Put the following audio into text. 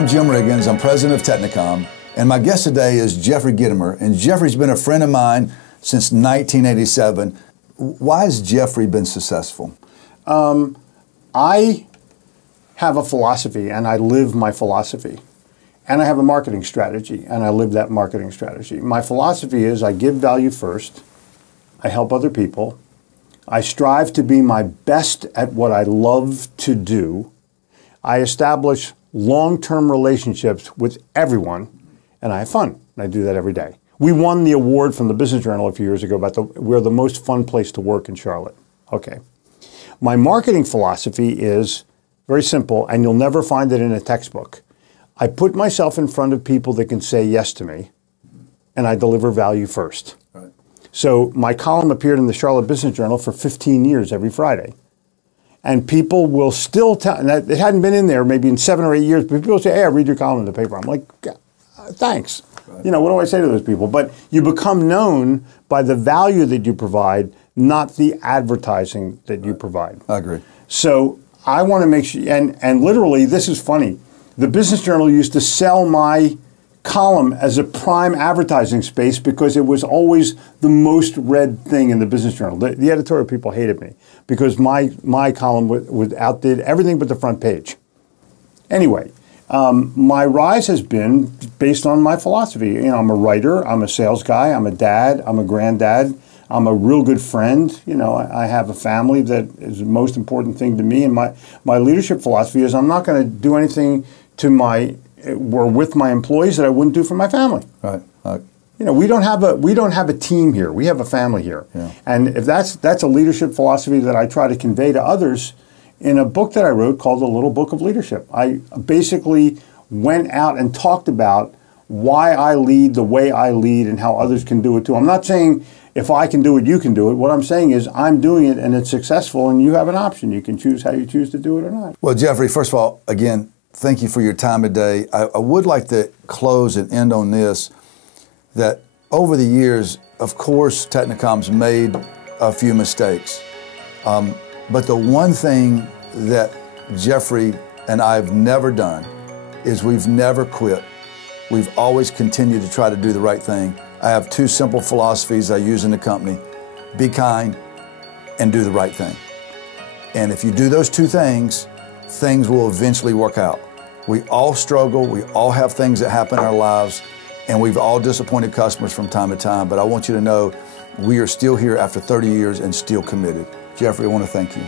I'm Jim Riggins. I'm president of Technicom, and my guest today is Jeffrey Gitomer. And Jeffrey's been a friend of mine since 1987. Why has Jeffrey been successful? I have a philosophy, and I live my philosophy. And I have a marketing strategy, and I live that marketing strategy. My philosophy is I give value first. I help other people. I strive to be my best at what I love to do. I establish long-term relationships with everyone, and I have fun. And I do that every day. We won the award from the Business Journal a few years ago about we're the most fun place to work in Charlotte. Okay. My marketing philosophy is very simple, and you'll never find it in a textbook. I put myself in front of people that can say yes to me, and I deliver value first. Right. So my column appeared in the Charlotte Business Journal for 15 years every Friday. And people will still tell, and it hadn't been in there maybe in 7 or 8 years, but people say, hey, I read your column in the paper. I'm like, thanks. Right. You know, what do I say to those people? But you become known by the value that you provide, not the advertising that you provide. I agree. So I want to make sure, and literally, this is funny. The Business Journal used to sell my column as a prime advertising space because it was always the most read thing in the Business Journal. The editorial people hated me because my column would outdid everything but the front page. Anyway, my rise has been based on my philosophy. You know, I'm a writer, I'm a sales guy, I'm a dad, I'm a granddad, I'm a real good friend. You know, I have a family that is the most important thing to me. And my leadership philosophy is I'm not going to do anything with my employees that I wouldn't do for my family. Right. You know, we don't have a team here. We have a family here. Yeah. And if that's a leadership philosophy that I try to convey to others in a book that I wrote called The Little Book of Leadership. I basically went out and talked about why I lead the way I lead and how others can do it too. I'm not saying if I can do it, you can do it. What I'm saying is I'm doing it and it's successful and you have an option. You can choose how you choose to do it or not. Well, Jeffrey, first of all, again, thank you for your time today. I would like to close and end on this, that over the years, of course, Technicom's made a few mistakes. But the one thing that Jeffrey and I have never done is we've never quit. We've always continued to try to do the right thing. I have two simple philosophies I use in the company: be kind and do the right thing. And if you do those two things, things will eventually work out. We all struggle, we all have things that happen in our lives, and we've all disappointed customers from time to time, but I want you to know we are still here after 30 years and still committed. Jeffrey, I want to thank you.